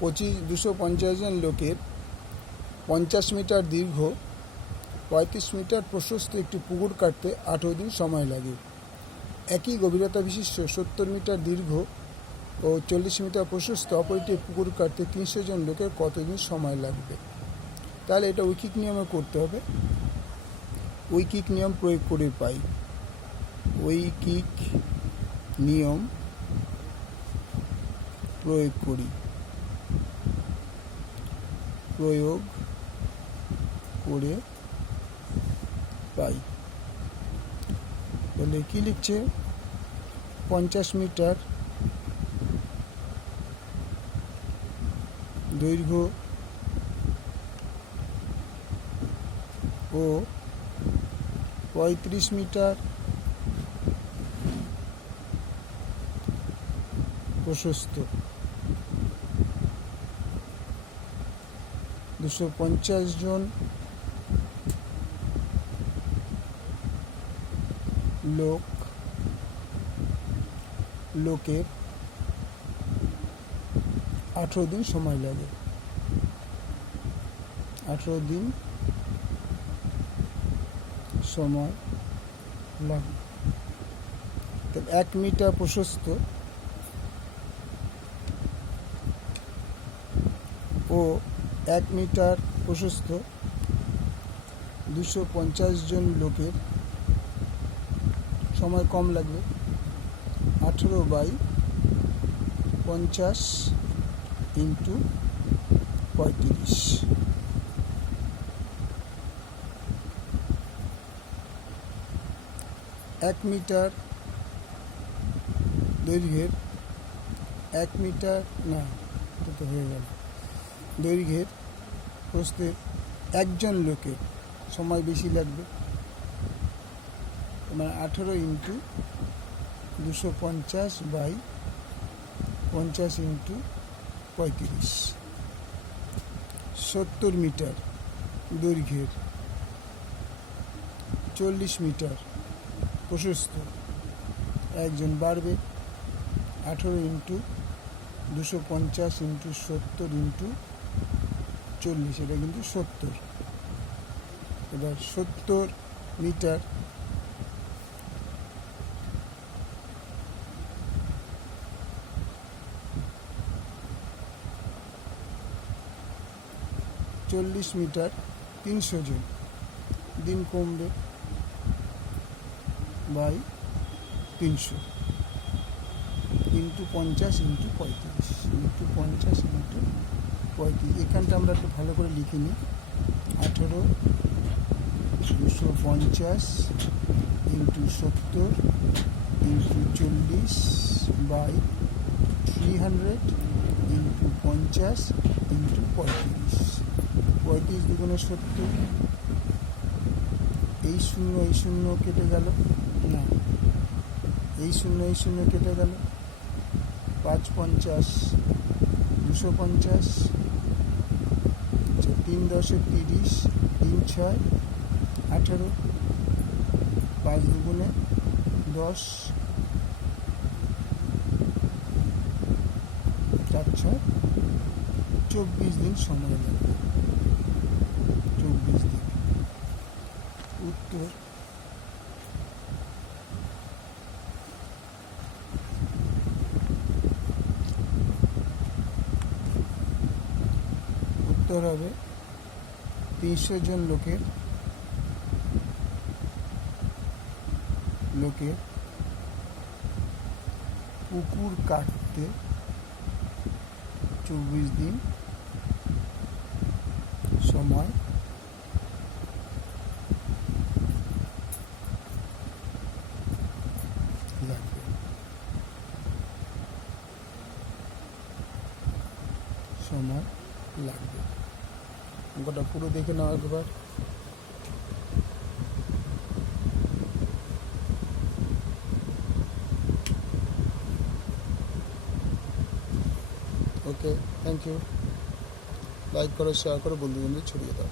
250 জন লোকের 50 মিটার দীর্ঘ 35 মিটার প্রশস্ত একটি পুকুর কাটতে 18 দিন সময় লাগে। একই গভীরতা বিশিষ্ট 70 মিটার দীর্ঘ ও 40 মিটার প্রশস্ত অপর একটি পুকুর কাটতে 300 জন লোকের কতদিন সময় লাগবে? তাহলে এটা ঐকিক নিয়মে করতে হবে। ঐকিক নিয়ম প্রয়োগ করে পাই। ঐকিক নিয়ম প্রয়োগ করে পাই। তাহলে কি লিখছে? 50 মিটার দৈর্ঘ্য ও 35 মিটার প্রশস্ত 250 জন লোকের 18 দিন সময় লাগে। 18 দিন সময় লাগে। 1 মিটার প্রশস্ত ও 1 মিটার প্রশস্ত 250 জন লোকের সময় কম লাগবে। 18/50 × 35। 1 মিটার দৈর্ঘ্যের 1 মিটার না, এটা তো হয়ে গেল। দৈর্ঘ্যের প্রস্থে একজন লোকের সময় বেশি লাগবে, মানে 18 × 250/50 × 35। 70 মিটার দৈর্ঘ্যের 40 মিটার প্রশস্ত একজন বাড়বে। 18 × 250 × 70 × 40, এটা কিন্তু 70। এবার 70 মিটার ,40 মিটার 300 জন, দিন কমবে বাই 300 × 50 × 35 × 50 × 35। এখানটা আমরা একটু ভালো করে লিখে নিই। 18 250 × 70 × 40/300 × 50 × 35। 35 দুগুণে 70। এই শূন্য কেটে গেল, না এই শূন্য কেটে গেল। 5 × 50 250, 3 × 10 = 30, 3 × 6 = 18, 5 দুগুণে 10, 4 × 6 = 24 দিন সময় লাগবে। 24 দিন। উত্তর হবে 300 জন লোকের পুকুর কাটতে 24 দিন সময় লাগবে। অঙ্কটা পুরো দেখে নাও একবার। ওকে, থ্যাংক ইউ। লাইক করো, শেয়ার করো, বন্ধুদের ছড়িয়ে দাও।